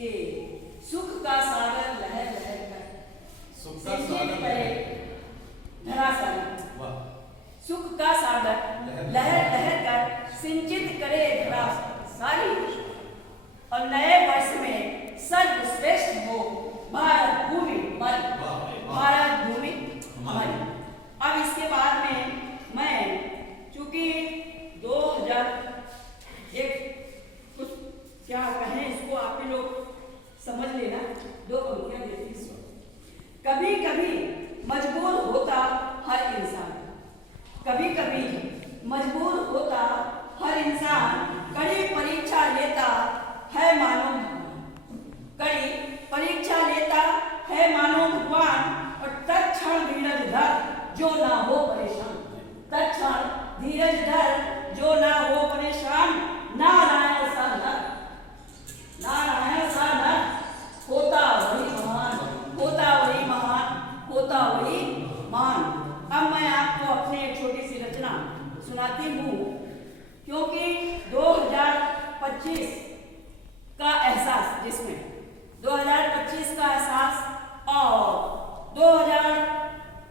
कि सुख का सागर लहर लहर कर सुख का सिंचित सागर करे धराशायी। वाह। सुख का सागर लहर लहर कर सिंचित करे धराशायी और नए वर्ष में सर्वश्रेष्ठ हो भारत भूमि हमारी, भारत भूमि हमारी। अब इसके बाद में मैं चूंकि 2001 कुछ क्या कहें इसको आप ही लोग समझ लेना, 2 पंक्तियां देती हूँ। कभी कभी मजबूर होता हर इंसान, कभी कभी मजबूर होता हर इंसान, कड़ी परीक्षा लेता है मानो भगवान, कड़ी परीक्षा लेता है मानो भगवान और तत्क्षण धीरज धर जो ना हो परेशान, तत्क्षण धीरज धर जो ना हो परेशान। नारायण सा नर, नारायण सा नर होता वही महान, होता वही महान, होता वही महान। अब मैं आपको अपनी एक छोटी सी रचना सुनाती हूँ, क्योंकि 2025 का एहसास, जिसमें 2025 का एहसास और 2000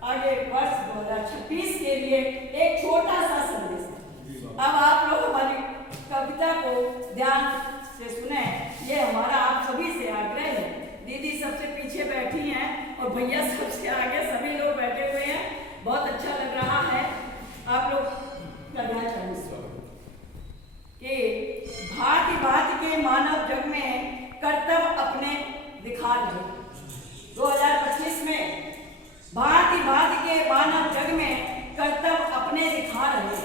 आगे वर्ष 2026 के लिए एक छोटा सा संदेश है। अब आप लोग हमारी कविता को ध्यान से सुने, ये हमारा आप सभी से आग्रह है। दीदी सबसे पीछे बैठी हैं और भैया सबसे आगे, सभी लोग बैठे हुए हैं, बहुत अच्छा लग रहा है। आप लोग करना चाहिए कि भांति भांति के मानव जग में कर्तव्य अपने दिखा रहे। 2025 में भांति भांति के मानव जग में कर्तव्य अपने दिखा रहे,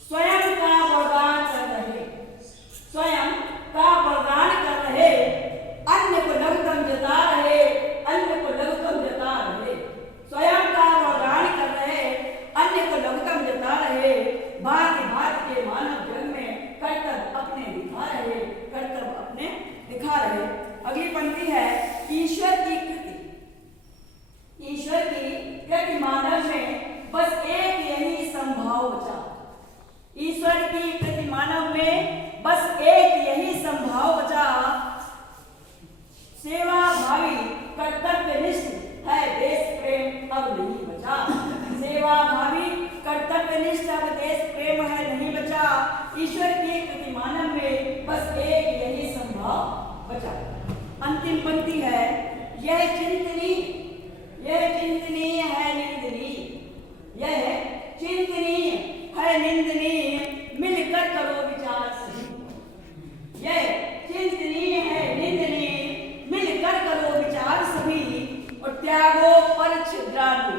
स्वयं का वरदान कर रहे, स्वयं का वरदान कर रहे, अन्य को लघुतम जता रहे, अन्य को लघुतम जता रहे, स्वयं का वरदान कर रहे, अन्य को लघुतम जता रहे। भांति भांति के मानव जग में कर्तव्य अपने दिखा रहे, कर्तव्य अपने दिखा रहे। अगली पंक्ति है, ईश्वर की कृति, ईश्वर की कृति मानव में बस एक यही संभाव बचा, ईश्वर की कृति मानव में बस एक यही संभाव बचा, सेवा भावी कर्तव्यनिष्ठ है देश प्रेम अब नहीं बचा, सेवा भावी कर्तव्यनिष्ठ अब देश प्रेम है नहीं बचा। ईश्वर की कृति मानव में बस एक यही संभाव बचा। अंतिम पंक्ति है, यह चिंतनीय, यह चिंतनीय है निंदनीय, यह चिंतनीय है निंदनीय, मिलकर करो विचार सही, यह चिंतनीय है निंदनीय, मिलकर करो विचार सभी और त्यागो पर छिद्रालु,